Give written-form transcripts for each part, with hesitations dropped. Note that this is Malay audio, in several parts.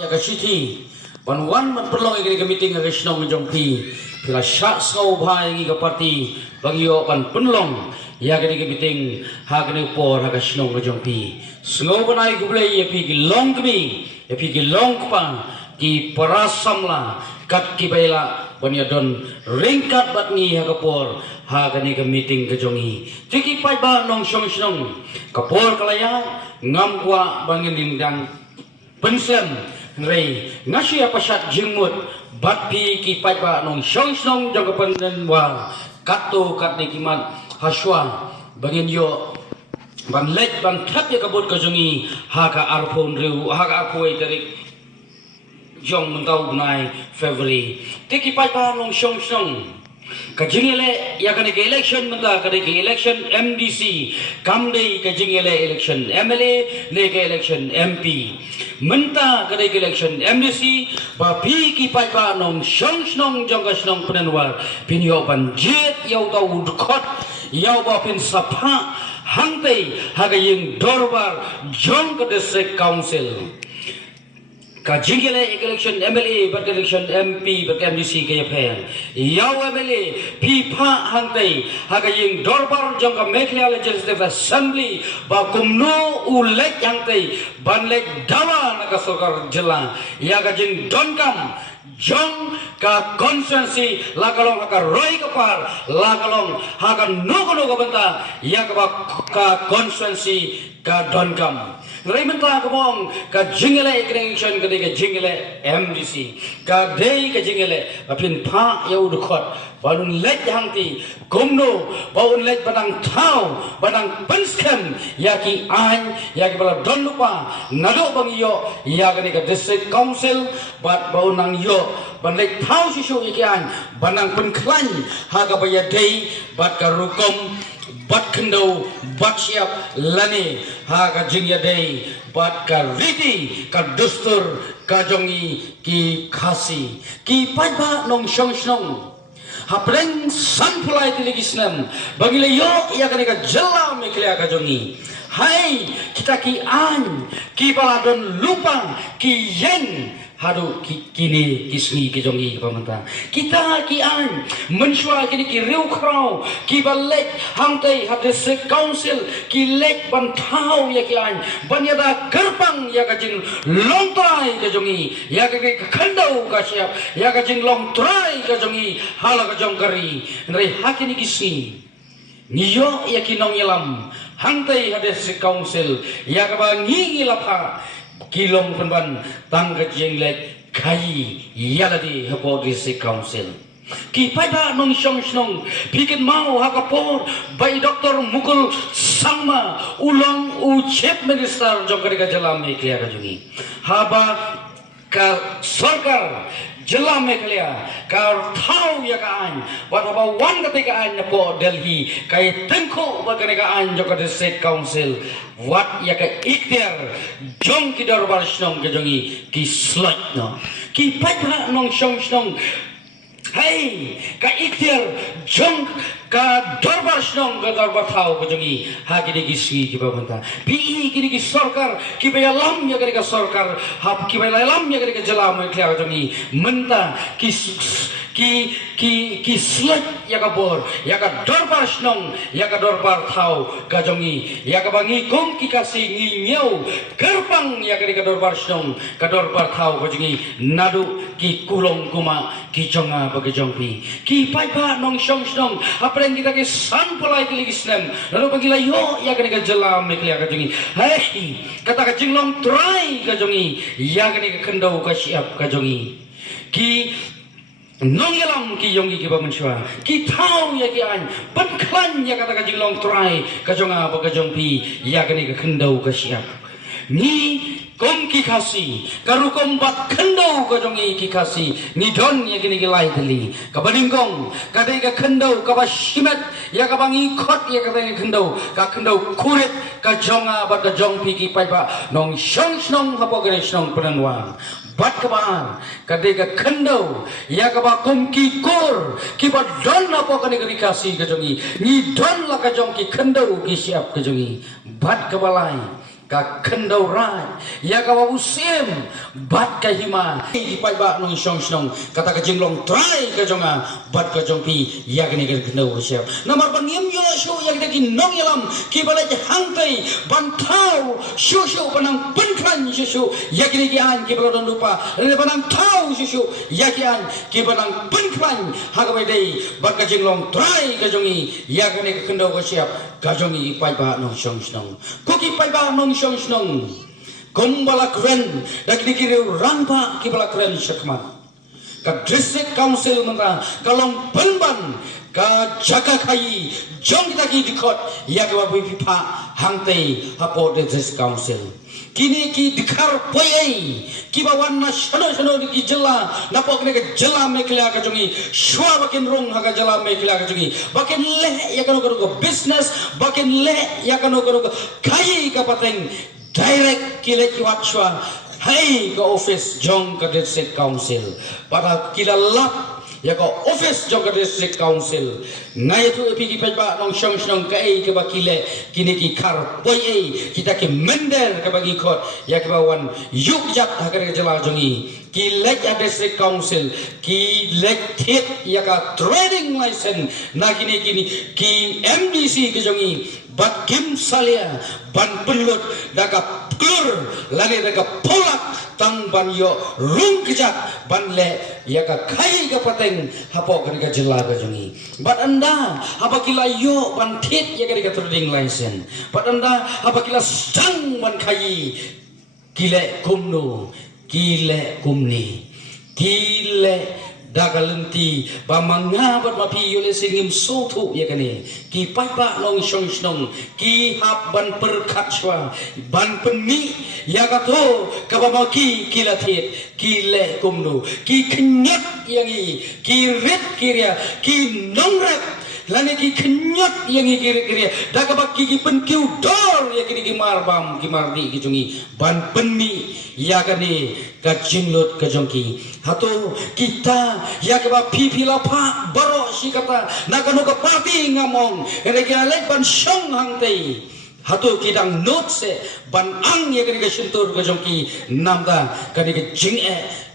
ya ka city wan man perlong igi ka meeting ka snong jong pi pila sha sau bhai igi ka party bagyo pan penlong ya ka meeting ha ka ni por ha ka snong jong pi sngo banai guble ya pi ki long kmi ya pi ki long pa ki parasamla kat ki baila banya don ringkat bat ni ha ka por ha ka ni ka meeting ka jongi tiki pai ba nong song snong ka por kalaya ngam kwa bangin dingdang pensem rei ngasi apa sat jengmut bat pi ki pai ba nong song snong jong ka panden wa kato kat ni kimat haswa bangin yo ban lek ban thap ya kabut ka jongi ha ka arphon reu ha ka arphoi tarik jong mentau bunai Februari tiki pai pa long song song kajingele ya kane ke election menta kane ke election MDC kamdei kajingele election MLA le ke election MP menta kane ke election MDC ba pi ki pai pa long song song jong ka song penanwar pinyo ban jet yau tau khot yau ba pin sapa hangtei haga ying dorbar jong ka district council ka jingele election MLA bat election MP bat MDC ke phen yaw MLA pipa hangtei haga ying dorbar jong ka Mekhlia Legislative Assembly ba kumno ulek hangtei banlek dawa naga sarkar jilla ya ga jing donkam jong ka konsensi lagalong ka roi kapar lagalong haga nugo benta ya ka konsensi ka donkam Raymenta kamong ka jingele election ka jingele MDC ka dei ka jingele apin pha yau dukhot balun lek hangti gomno baun lek badang thau badang penskem yaki an yaki bala donlupa nado bang yo yaki ka district council bat baun nang yo ban lek thau sisu yaki an banang penklan ha ka baya dei bat ka rukom bat kendo bat siap lani ha ka jingya dei bat ka riti ka dustur ka jongi ki khasi ki paiba nong song song hapreng sanpulai tiligisnam bagile yo ya ka jela Mekhlia ka jongi hai kita ki an ki baladon lupang ki yen hadu kini kisni ki jongi pamanta kita ki an mensua kini ki riu krau ki balek hangtei hadis council ki lek ban thau ya ki an banyada kerpang ya ka jing long trai ka jongi ya ka khandau ka siap ya ka jing long trai ka jongi hala ka jongkari nrai hakini kisni niyo ya ki nong yelam hangtei hadis council ya ka ba ngi lapha kilong penban tangga jenglek kai yaladi hapo district council ki pada nong song song bikin mau hakapor bai doktor mukul sama ulang u chief minister jongkari ka jela Mekhlia ka jungi haba ka sarkar jela Mekhlia ka thau ya ka an wat haba wan ketika an po Delhi kai tengko bagane ka an jongkari district council wat ya ka ikhtiar jong ki darbar snong ke jongi ki slot no ki patha nong song song hai ka ikhtiar jong ka darbar snong ka darbar thau ke jongi ha ki ki si ki babanta pi ki sarkar ki bayalam ya ka sarkar hab ki bayalam ya ka jela Mekhlia ka jongi menta ki slot ya ka bor ya ka dorbar snong ya ka dorbar thau ka jongi ya ka bangi kong ki kasi ngi nyau kerpang ya ka dorbar snong ka dorbar thau ka jongi nadu ki kulong kuma ki jonga bagi jongpi ki pai pa nong song snong apreng kita ki san polai ki ligisnem lalu bagi layo ya ka jela Mekhlia ka jongi hai kata ka jinglong trai ka jongi ya ka kendau ka siap ka jongi ki nongyelam ki yongi ki bamensua ki thau ya ki an penklan ya kata ka jinglong trai ka jonga ba ka jongpi ya ka kendau ka siap ni kom ki khasi karukom bat kendau ka jongi ki khasi ni don ya ki lai teli ka badingkong ka dei ka kendau ka ba simet ya ka bangi khot ya ka dei kendau kurit ka jonga ba ka jongpi ki pai ba nong shong snong hapo ka snong penanwa bat kabar kadai ka khandau ya ka ba kum ki kor ki ba don apa ka ni kasi ka jongi ni don la ka jong ki khandau ki siap ka jongi bat ka balai ka kendau rai ya ka usim bat ka hima di pai ba nong song song kata ka jinglong trai ka jonga bat ka jongpi ya gni ka kendau siap namar ban yem yo shu ya ki nong yalam ki bala hang tai ban thau shu shu banang pen khan shu shu ya gni ki an ki bala don lupa le banang thau shu shu ya ki an ki banang pen khan ha ka bai dei bat ka jinglong trai ka jongi ya gni ka kendau siap ka jongi pai ba nong song song ko ki pai ba nong song song kumbala kren dak dikiri rangpa kibala kren syakman ka district council mentra kalong penban ka jaga kai jong kita ki dikot ya ka bipa hangte hapo de district council kini ki dikhar poyei ki bawan na shano shano ki jela napo kene ke jela mekla ka jongi shwa bakin rong ha ka jela mekla ka jongi bakin le ya kanu ko business bakin le ya kanu ko kai ka pateng direct kile kiwat shwa hai ka office jong ka district council pada kila lap ya ka office jong ka district council ngai tu epi ki pa nong shong shong kai ke bakile kini ki khar poi ei kita ki mender ka bagi khot ya ke bawan yuk jat ha ka jela jongi ki lek ya district council ki lek thit ya ka trading license na kini ki MDC ke jongi bat kim salia ban pelut daga klur lani daga polak tang ban yo rung kejak ban le ya ka kai ka pateng hapo ka jela ka jongi bat anda apabila yo ban thit ya ka trading license bat anda apabila stang ban kai kile kumno kile kumni kile dagalenti bamanga bat mapi yole singim sotu ya kane ki paipa long shong shong ki hab ban perkhatwa ban penni ya kato kabamaki kilathit ki le kumnu ki knyat yangi ki ret kiria ki nongret lani ki knyat yangi kiri kiri dakabak ki penkiu dor ya kini ki marbam ki mardi ki jungi ban penni ya kane ka jinglot ka jongki hato kita ya ke ba pipi la pa baro si kata nakano ka party ngamong ene ki alek ban shong hang tei hato kidang not se ban ang ya ke shintur ka jongki namda kani ke jing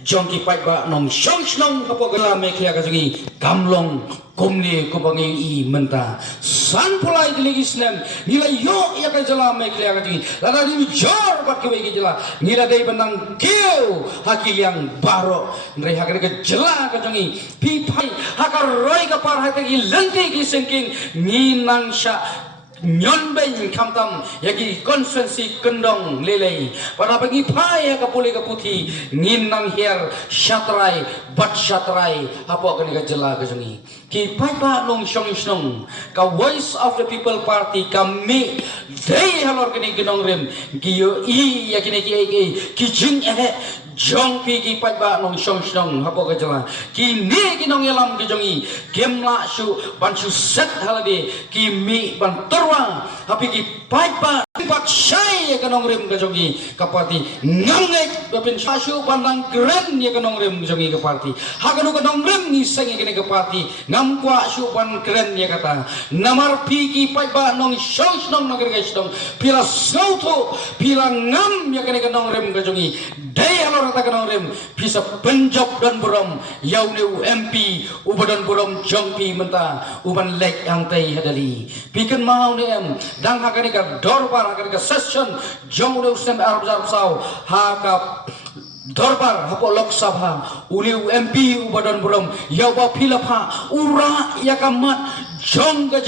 jongki pai ba nong shong shong apo ka me kya ka jongi kamlong komne ko bangi I menta san pulai dilegi snem nila yo ya ka jala me kya ka jongi lada ni jor bat ke wegi jala nila dei benang keu hakil yang baro nrei hakare ka jala ka jongi pi pai hakar roi ka par hate ki lente ki sinking ni nang sha nyon ben kamtam yagi konsensi kendong lelei pada pagi pai ka pule ka puthi ngin nang her shatrai bat shatrai apa ka ni ka jela ka jongi ki pai pa long shong shong ka voice of the people party ka me dei halor ka ni ginong rem ki yo I ya kini ki jing jong pi ki pai ba nong shong shong hapo ka jela ki ne ki nong yalam ki jongi gemla shu ban shu set halade ki mi ban torwa hapi ki pai ba pat shai ka nong rem ka jongi ka party ngangai bapin shu bandang keren ya ka nong rem jongi ka party ha ka nong rem ni seng ki ka party ngam kwa shu ban keren ya kata namar pi ki pai ba nong shong shong nong ka shong pila sauto pila ngam ya ka nong rem ka jongi dai rata kanong rem bisa penjop dan buram yauneu MP ubadan buram jongpi menta uban lek yang tei hadali piken mau nem dang hakani ka dorbar hakani ka session jongneu sem arab sau haka dorbar hapo lok sabha uleu MP ubadan buram yawa pilapha ura yakamat jong ka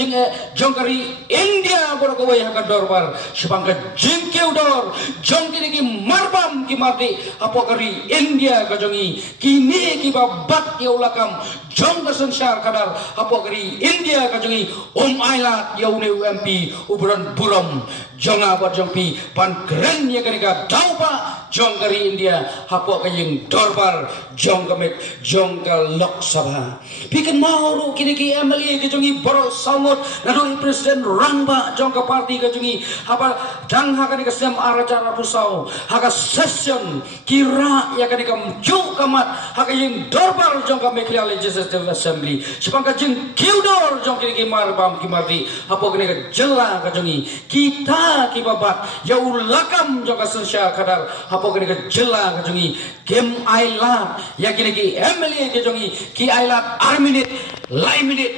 jong kari India boro ko way haka dorbar shibang ka jingkeu dor jong kini ki marbam ki mardi apo kari India ka jongi kini ki babat yaulakam jong ka sansar kadar apo kari India ka jongi ailat yaune MP ubron buram jonga bot jongpi pan keren ya kani ka daupa jong kari India apo ka ying dorbar jong ka met jong ka lok sabha pikan mahoro kini ki MLA ki jongi borok sangut nadu presiden rangba jong ka parti ka jungi haba dang ha ka ni kasem aracara pusau ha ka session kira ya ka ni kam ju kamat ha ka ying dorbar jong ka Meklia Legislative Assembly sipang ka jing kiudor jong ki mar bam ki mardi apo ka ni ka jela ka jungi kita ki babat ya ulakam jong ka sensya kadar apo ka ni ka jela ka jungi game ailat ya ki MLA ke jongi ki ailat arminit lai minit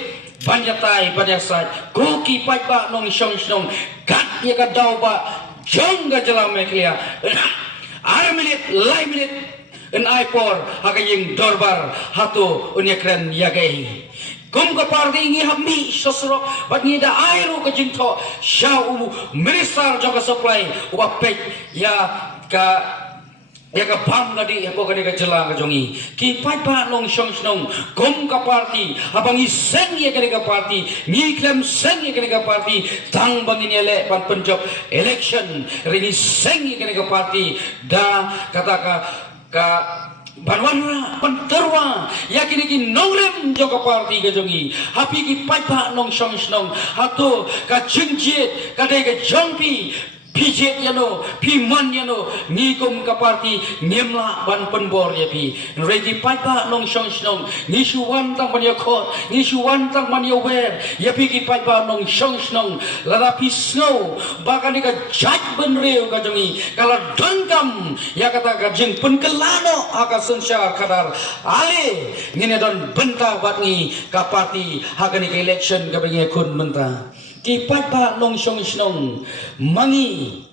banyatai banyatai koki paipa nong shong shong gat ya ka dau ba jong ga jela Meklia arminit lai minit en aipor hakaying dorbar hatu unyakran yagai kum ka parti ngi hammi sosro bat ngi da airu ka jingtho shau minister jong ka supply wa pek ya ka ya ka bam ngadi apo ka ni ka jela ka jongi ki pai pa long shong snong gom ka party abang isen ya ka ni ka party ni klem sen ya ka ni ka party tang bang ni ele pan penjop election rini sen ya ka ni ka party da kata ka banwanra panterwa ya kini ki nongrem joka party ka jongi hapi ki pai pa long shong snong hato ka jingjit ka dai ka jongpi pijet yano pi man yano ni kum ka party nyemla ban penbor ya pi ready paipa nong shong shong ni shuwan tang man ya khot ni shuwan tang man ya wer ya pi ki paipa nong shong shong lada pi snow baka ni ka jaj ben reu ka jongi kala dongkam ya kata ka jing penkelano aka sensya kadar ale ngine don benta bat ngi ka party hagani ka election ka bengi kun menta ki paipa nong shong shong mangi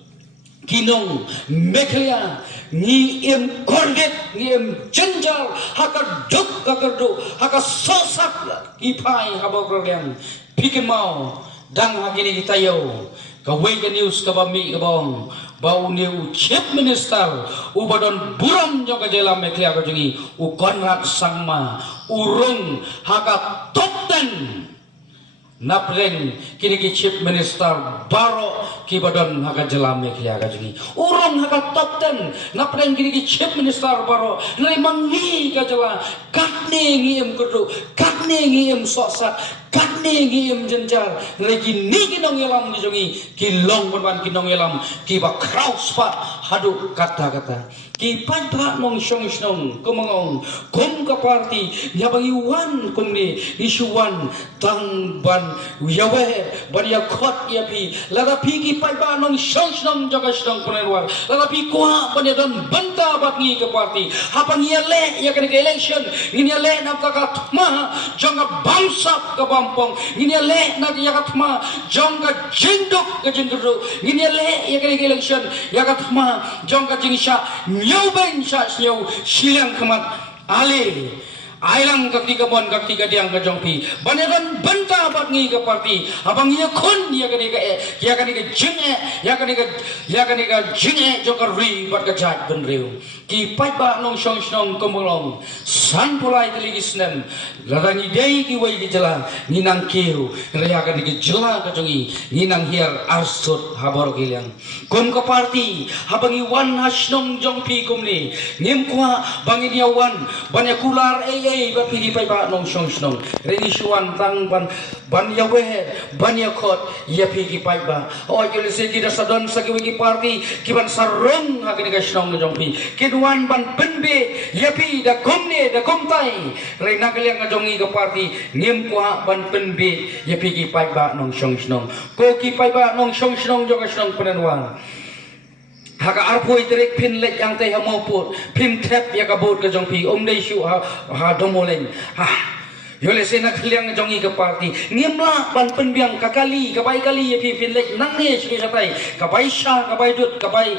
kinong Meklia ni em kordet ni em jenjal haka duk kakerdu haka sosak ki pai haba program pikin mau dang hakini kitayo ka wega news ka bami ka bong bau new chief minister ubadon buram jong ka jela Meklia ka jungi u Konrad Sangma urung haka top 10 napreng kini ki chief minister baro ki badon haka jela Meklia ka jungi urung haka top 10 napreng kini ki chief minister baro nai mangi ka jela katne ngiem kudu katne ngiem soksa katne ngiem jenjar nai ki ni ki nong elam ki jungi ki long ban ki nong elam ki ba kraus pa hadu kata-kata ki paipa nong shong shong kumangong kum ka party yabangi wan kumni isuwan tang ban yawe baria khot ya pi lada pi ki paipa nong shong shong jaga shong punerwar lada pi kwa banya dan banta batngi ka party hapang ya le ya kan election ini le na ka thma jonga bangsa ka bampong ini le na ya ka thma jonga jinduk ka jinduk ini le ya kan election ya ka thma jonga jingsha nyau ben sha nyau silang kemat ale ailang kakti kabon kakti kadiang ka jongpi baneran banta bat ngi ka party abang ya khun ya kani ka jinge ya kani ka jinge jokar ri bat ka jat ben reu ki pai ba nong shong shong komolong san pulai teli gisnem larangi dei ki wai ki jela ninang kiu ya kani ka jela ka jongi ninang hiar arsut habor kilang kom ka party habangi wan hasnong jongpi kumni ngem kwa bangi dia wan banya kular bat pigi pai ba nong shong shong reni shuan tang ban ya we ban ya khot ya pigi pai ba o kele se ki da sadon sa ki party ki ban sarong ha ki ga shong jong pi kinwan ban penbe ya pi da komne da komtai rena kaliang jong i ga party ngem kwa ban penbe ya pigi pai ba nong shong shong ko ki pai ba nong shong shong jong ga shong penanwa haka arpoi terek pin lek yang teh mau put pin tap ya kabut ke jongpi dei shu ha domoleng ha yole sena kliang jongi ke party ngimla ban penbiang kakali kabai kali ya pin lek nang ne shi katai kabai sha kabai dut kabai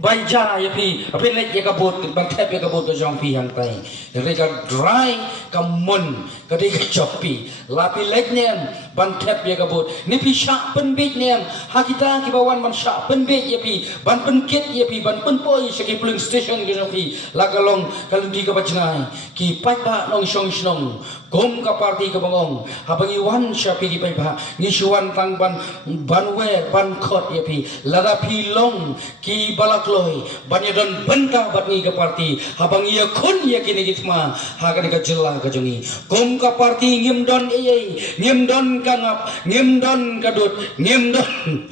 baija ya pi pin lek ya kabut ban tap ya kabut ke jongpi yang tai reka dry kamun kadai ke jongpi lapi lek nem ban tap ya kabut ni pi sha penbit nem ha kita ki bawan man sha penbit ya pi ban penkit ya pi ban penpoi segi polling station ke jongpi lagalong kalau di ka bacngai ki pai ba nong shong shong gom ka parti ka bangong habang iwan siya pigi pa iba ngisuan tang banwe ban khot ya pi lada pi long ki balakloy banyadon benta bat ni ka parti habang ia kun ya kini gitma hagan ka jela ka jongi gom ka parti ngimdon ngimdon kangap ngimdon kadut ngimdon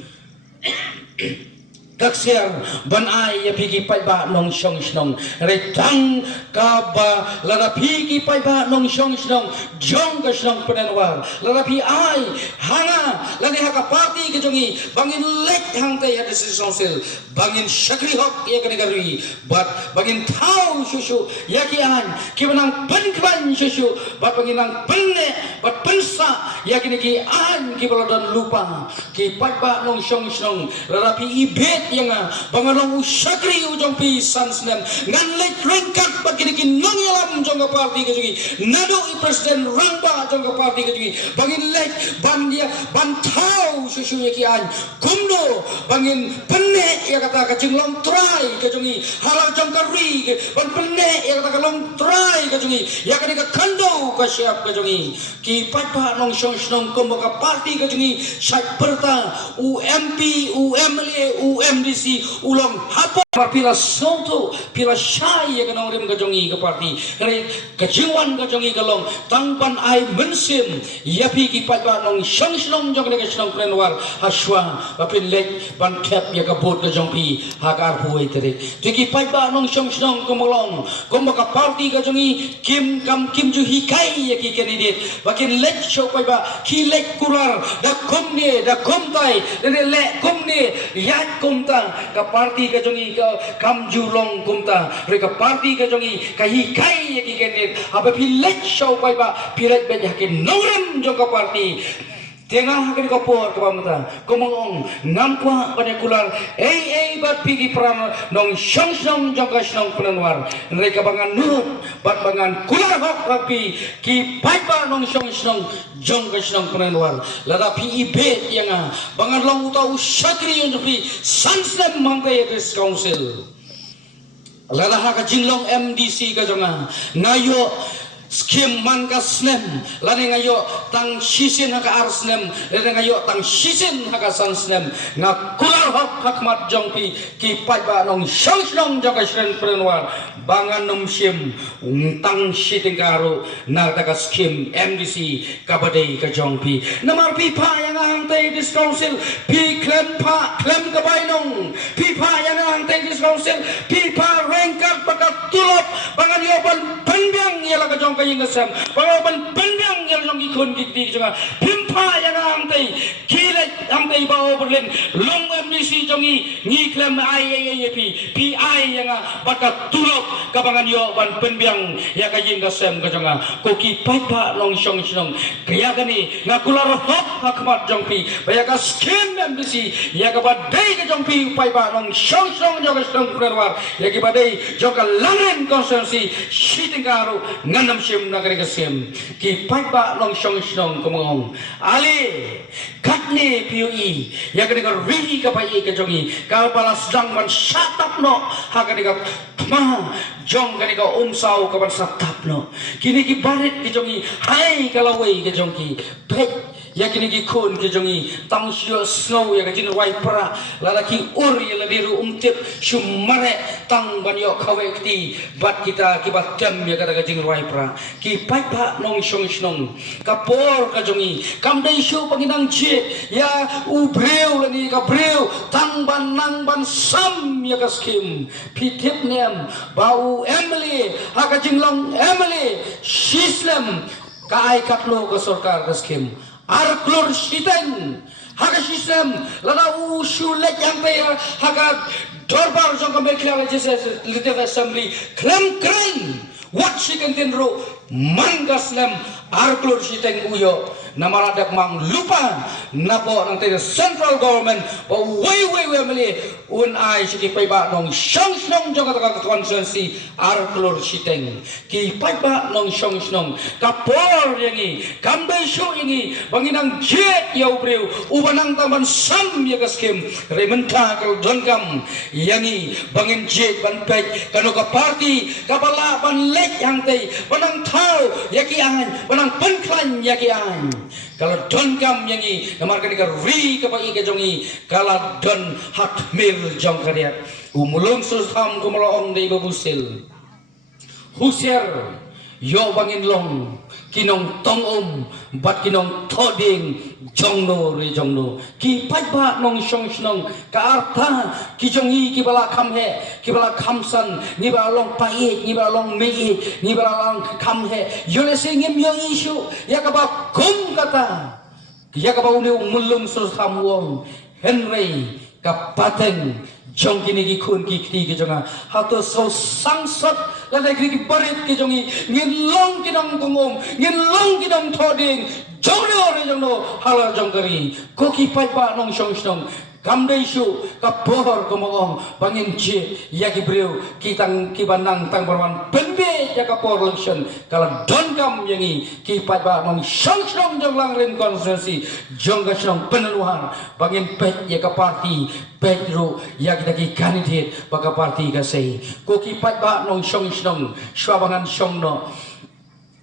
Daksiar ban ai ya pigi pai ba nong shong shnong retang ka ba lada pigi pai ba nong shong shnong jong ka shnong penanwar lada pi ai hanga lani haka parti ke jongi bangin lek hang te ya decision sel bangin shakri hok ya kan garui bat bangin thau shushu ya ki an ki banang pen kban shushu bat bangin nang penne bat pensa ya ki an ki baladan lupa ki pai ba nong shong shnong lada pi ibet yang bangalong usakri ujong pi sansnem ngan lek rengkat bagini kin nong yalam jong parti ke jugi nado i presiden rangba jong parti ke jugi bangin lek bandia bantau susu ki an kumdo bangin penne ya kata ka jinglong try ke jugi halal jong kari ban penne ya kata ka long try ke jugi ya ka kando ka siap ke jugi ki patpa nong shong shong kombo ka parti ke jugi sai perta UMP UMLA UMDC ulang hapo pila sonto pila syai ya kana orang gajongi ke parti kare kejauhan gajongi kalong tangpan ai mensim ya pi ki patba nong shong shong jong ka shong prenwar haswa bapin lek ban khap ya ka bot gajong pi hakar huai tere tiki patba nong shong shong komolong komba parti gajongi kim ju hikai ya ki candidate bakin lek show patba ki lek kular da komtai de lek komne ya komta ka parti ka jongi ka kamjulong kumta reka parti ka jongi ka hikai ya ki kenit apa pilek show pai ba pilek be yakin nongren jong ka parti tengah hakin ka por ka pamata komong nampwa pada kular bat pigi pram nong shong jong ka shong penanwar reka bangan nut bat bangan kular hok rapi ki pai ba nong shong jong ka shong penanwar lada pi ibet yang bangan long utau syakri yang pi sansem mangkai des council lada haka jinglong MDC ka jonga ngayo skim man ka snem lani ngayo tang sisin haka arsnem lani ngayo tang sisin haka sansnem nga kular hok hakmat jongpi ki pai ba nong shong jong ka shren prenwar bangan nom sim tang siting karo na taka skim MDC kabadai ka jongpi namar pi pa yang hang te dis council pi klem ka bainong pi pa yang hang te dis council pi pa rengkat baka tulop bangan yoban penbyang yala ka jong kaying ngasam pangoban penbyang yala jong ikon kikti jonga pimpa yang hang te kilet hang te bawo berlin long MDC jongi ngi klem IAAP PI yang baka tulop kabangan yo ban penbyang ya kaying ngasam ka jonga koki paipa long shong kaya gani ngakular hop hakmat jongpi baya ka skin MDC ya ka badai ka jongpi paipa long shong jong perwar ya ki badai joka langen konsensi shiting karo nganam sim nagari ka sim ki paipa long shong komong ali katne PUE ya ka ri ka pai ka jongi ka balas dang man satapno hakani ka ma jong kani ka umsau ka ban satapno kini ki barit ki jongi hai kalawai ki jongki pek ya kini ki kun ki jongi tang sio snow ya ka jin wai pra lalaki ur ya ladiru umtip shumare tang banyo kawe kti bat kita ki bat jam ya ka jin wai pra ki pai pa nong shong ka por ka jongi kam dai shu panginang chi ya u breu lani ka breu tang ban nang ban sam ya ka skim pitip nem bau Emily haka jinglong Emily Shislam ka ai katlo ka sarkar ka skim arklor shiten haka Shislam lana u shulek yang pe haka dorbar jong ka mekla legislative assembly krem what she can tenro mangaslam arklor shiten uyo namaradak mang lupa napo ng central government o way mali un ay sige pay ba nong siyang jong ka constituency arklor siteng ki pay ba nong siyang kapor yangi kambay syo yangi banginang jet yaw brew ubanang taman sam yagaskim rementa kal jonkam yangi bangin jet ban pek kanu ka party kapala ban lek yang tay banang tau yakian banang penklan yakian kalau don kam yangi namarkan ka ri ka pai ka jongi kala don hat mil jong kariat umulung susam kumolong dei babusil huser yo bangin long kinong tong bat kinong toding jongno re jongno ki paiba nong shong shnong ka artha ki jongi ki bala kham he ki bala khamsan ni bala long pai ni bala long mei ni bala long kham he yole se ngem yo isu ya ka ba kum kata ya ka ba uni mulum sus tham wong henry ka pateng jong kini ki khun ki khri ki jonga hato so sangsat la dai ki barit ki jongi ngin long ki dong kongom ngin long ki dong thoding jongno re jongno hala jongkari ko ki pai pa nong shong shong kamdai shu ka pohor komong bangin chi ya ki breu ki tang ki banang tang barwan penbe ya ka por luncheon kala don kam yangi ki pai pa nong shong shong jong lang ren konsensi jong ga shong peneluhan bangin pet ya ka party Pedro ya kita ki candidate baka party ka sei ko ki pai pa nong shong shong shwabangan shong no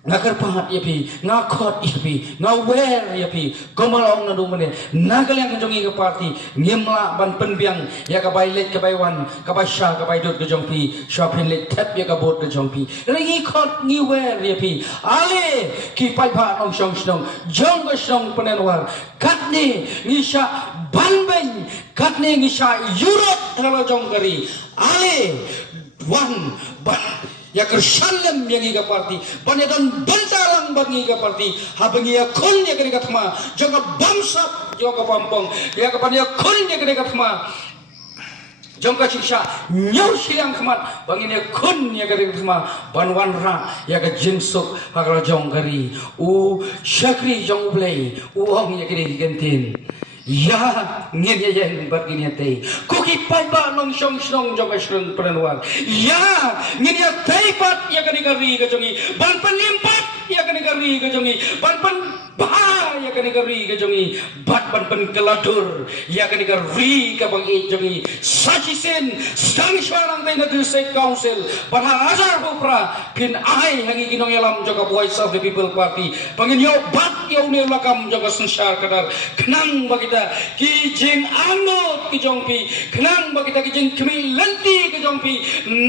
nakar pahat yapi ngakot yapi ngawer yapi komalong na dumene nagal yang jongi ke party ngimla ban penbiang ya ka bailet ka baiwan ka basha ka baidot ke jongpi shopin let tap ya ka bot ke jongpi ringi khot ngiwer yapi ale ki pai pha nong shong snong jong ke snong penenwar katne ngisha banben katne ngisha yurot halo jongkari ale wan ban ya kersalem yang iga parti panedan bantalang bangi iga parti habangi ya kon ya kene katma jaga bamsap jaga pampong ya kapani ya kon ya kene katma jongka ciksha nyaw silang kemat bangin ya kon ya kene katma banwan ra ya ka jingsuk hakala jongkari syakri jong play uang ya kene gentin ya ngin ya yang begini teh kuki pai ba nong shong shong jong shong perenwan ya ngin ya teh pat ya kani kari ke jongi ban penimpat ya kani kari ke jongi ban pen bah ya kani kari ke jongi bat ban pen keladur ya kani kari ke bang e jongi sajisen sang shwarang teh na district council ban azar bopra pin ai hangi kinong yalam jaga voice of the people party bangin yo bat yo ne lakam jaga sensar kadar kenang bagita ki jeng anot ki jongpi kenang bagita ki jeng kemi lenti ki jongpi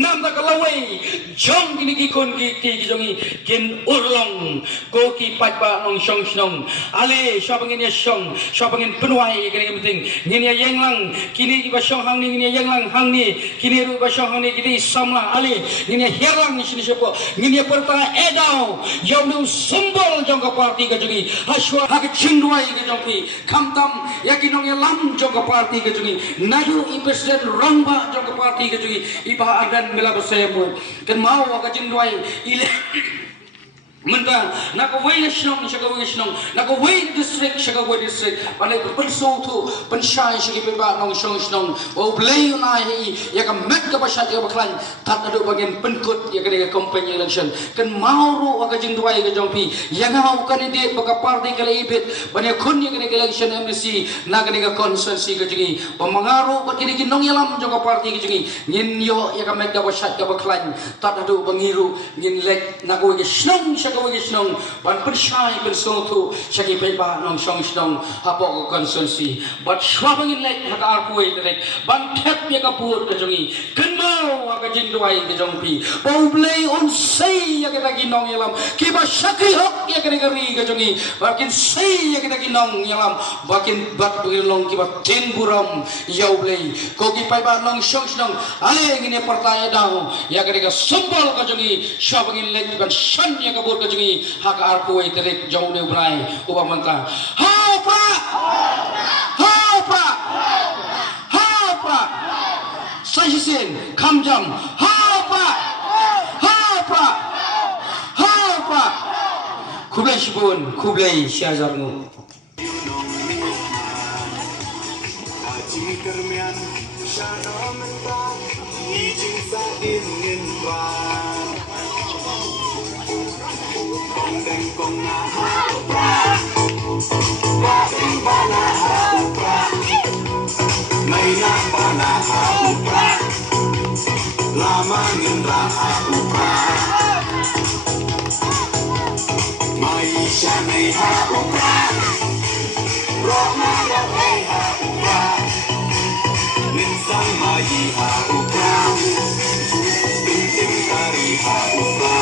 nam da kalawai jong kini ki kon ki jongi kin urlong ko ki patba nong shong shong ale shopangin ya shong shopangin penuai kini penting ngin ya yenglang kini ki ba shong hang ni ngin ya yenglang hang ni kini ru ba shong hang ni kini samla ale ngin ya herlang ni sini sepo ngin ya perta edau yau nu simbol jong ka parti ka jongi haswa ha ki chindwai ki jongpi kamtam yakinong yalam jong party ke jungi nadu i president rangba jong party ke jungi iba adan mela bersemu ken mau ka jindwai ile menta nako wei national shaka wei national nako wei district shaka wei district pane penso tu penshai shiki peba nong shong shong o blay na hi ya ka mek ka pasat ya baklan tat adu bagian penkut ya ka company election kan mauru ka jindwai ka jongpi yang hau candidate baka party kala ibit bane kun ya ka election MSC na ka constituency ka jingi pamangaru ba kini nong yalam jong party ka jingi ngin yo ya ka mek ka pasat ka baklan tat adu bangiru ngin lek nako ke snong Wisnong ban persyai bersotu sagi peba nong song snong hapo konsensi bat swabangin lek haka arpuai lek ban tep ya kapur ke jongi kenmau haka jindwai ke jongpi paublei on sei ya kita ginong yalam kiba syakri hok ya kene kari ke jongi bakin sei ya kita ginong yalam bakin bat long kiba tin buram yaublei ko ki peba nong song snong ale ngine pertaya dau ya kene ka sembol ke jongi swabangin lek ban shan ya kapur jungi hak arku ai terek jauh ne brai uba manta ha pra sajisen kamjam ha pra kublai sibun kublai siajarmu lama ngendra upra maisha nei ha upra roma rei ha upra ninsang mai ha upra ting kari ha upra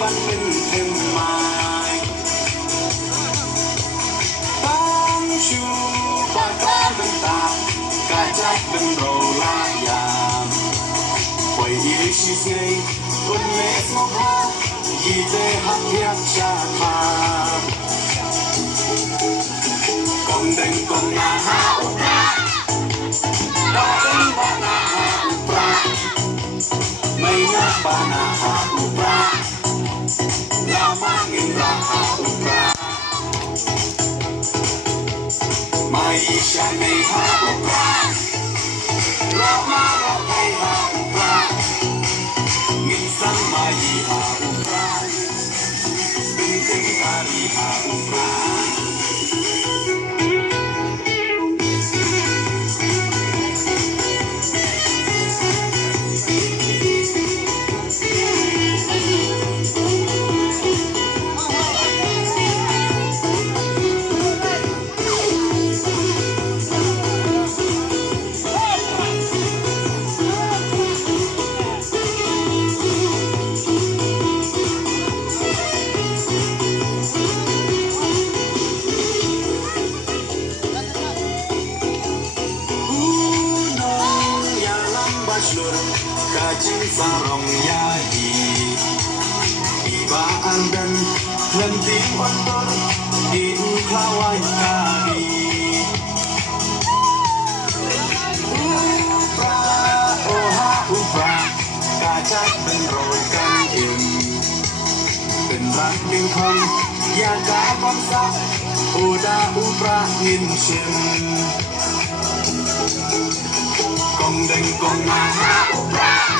ban bên thêm mai bang chu ba ta bên ta cả trái bên đầu la yam quay yêu si ngay quân lệ phong ha gì thế hát hiệp cha tha con đành con na ha upra ba na ha upra mày na ba na ha upra lama ngendra ha upra maisha nei ha upra lama rei ha upra ninsang mai ha upra binting kari ha upra kajing sarong yadi ibaan dan lenting motor di kawai kami upra oha upra kacak benrokan im benrak bingkong ya kapon sak udah upra nginsim kong deng kong na upra